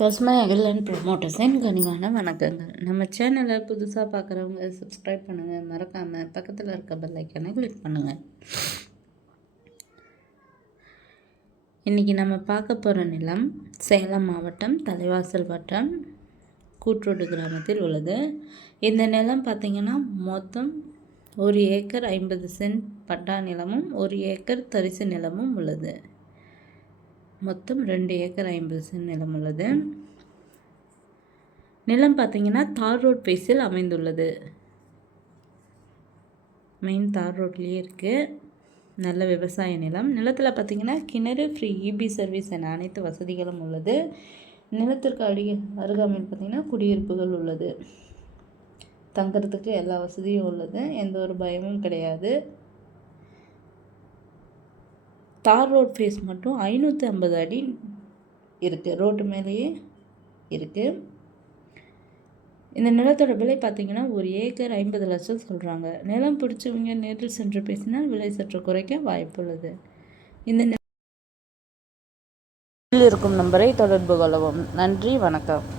தஸ்மை அகிலன் ப்ரொமோட்டர்ஸின் கனிவான வணக்கங்கள். நம்ம சேனலை புதுசாக பார்க்குறவங்க சப்ஸ்கிரைப் பண்ணுங்கள், மறக்காமல் பக்கத்தில் இருக்க பெல் ஐக்கானை கிளிக் பண்ணுங்கள். இன்றைக்கி நம்ம பார்க்க போகிற நிலம் சேலம் மாவட்டம் தலைவாசல் வட்டம் கூட்ரோடு கிராமத்தில் உள்ளது. இந்த நிலம் பார்த்திங்கன்னா மொத்தம் 1 ஏக்கர் 50 சென்ட் பட்டா நிலமும் 1 ஏக்கர் தரிசு நிலமும் உள்ளது. மொத்தம் 2 ஏக்கர் 50 சென்ட் நிலம் உள்ளது. நிலம் பார்த்திங்கன்னா தார் ரோட் பேஸில் அமைந்துள்ளது. மெயின் தார் ரோட்லேயே இருக்குது. நல்ல விவசாய நிலம். நிலத்தில் பார்த்திங்கன்னா கிணறு, ஃப்ரீ இபி சர்வீஸ் என அனைத்து வசதிகளும் உள்ளது. நிலத்திற்கு அருகாமையில் பார்த்திங்கன்னா குடியிருப்புகள் உள்ளது. தங்கிறதுக்கு எல்லா வசதியும் உள்ளது. எந்த ஒரு பயமும் கிடையாது. தார் ரோட் ஃபேஸ் மட்டும் 550 அடி இருக்குது. ரோட்டு மேலேயே இருக்குது. இந்த நிலத்தோட விலை பார்த்திங்கன்னா 1 ஏக்கர் 50 லட்சம் சொல்கிறாங்க. நிலம் பிடிச்சவங்க நேரில் சென்று பேசினால் விலை சற்று குறைக்க வாய்ப்புள்ளது. இந்த நிலத்தில் இருக்கும் நம்பரை தொடர்பு கொள்ளவும். நன்றி, வணக்கம்.